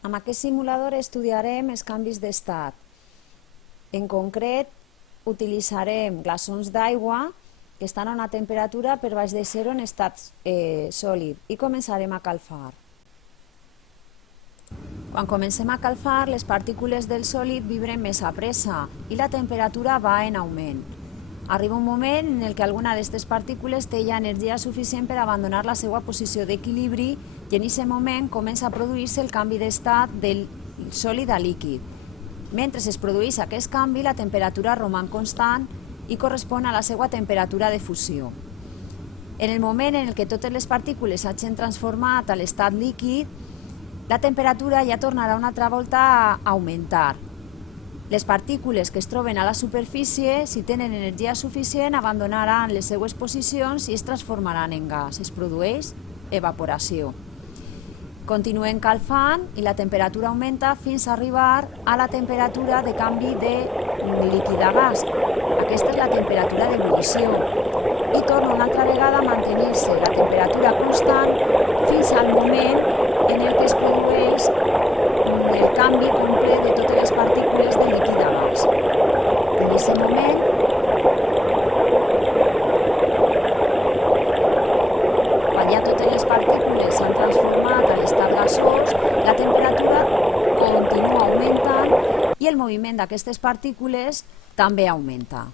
Amb aquest simulador estudiarem els canvis d'estat. En concret, utilitzarem glaçons d'aigua que estan a una temperatura per baix de 0 en estat sòlid i començarem a calfar. Quan comencem a calfar, les partícules del sòlid vibren més a pressa i la temperatura va en augment. Arriba un moment en el que alguna d'aquestes partícules té ja energia suficient per abandonar la seva posició d'equilibri i en aquest moment comença a produir-se el canvi d'estat del sòlid a líquid. Mentre es produeix aquest canvi, la temperatura roman constant i correspon a la seva temperatura de fusió. En el moment en què totes les partícules s'hagin transformat a l'estat líquid, la temperatura ja tornarà una altra volta a augmentar. Les partícules que es troben a la superfície, si tenen energia suficient, abandonaran les seues posicions i es transformaran en gas. Es produeix evaporació. Continuem calfant i la temperatura augmenta fins a arribar a la temperatura de canvi de líquid a gas. Aquesta és la temperatura d'ebullició i torna una altra vegada a mantenir-se la temperatura constant fins al moment en el que es produeix el canvi complet de totes les partícules de líquid a gas. En aquest moment, quan ja totes les partícules s'han transformat a l'estat gasós, la temperatura continua augmentant i el moviment d'aquestes partícules també augmenta.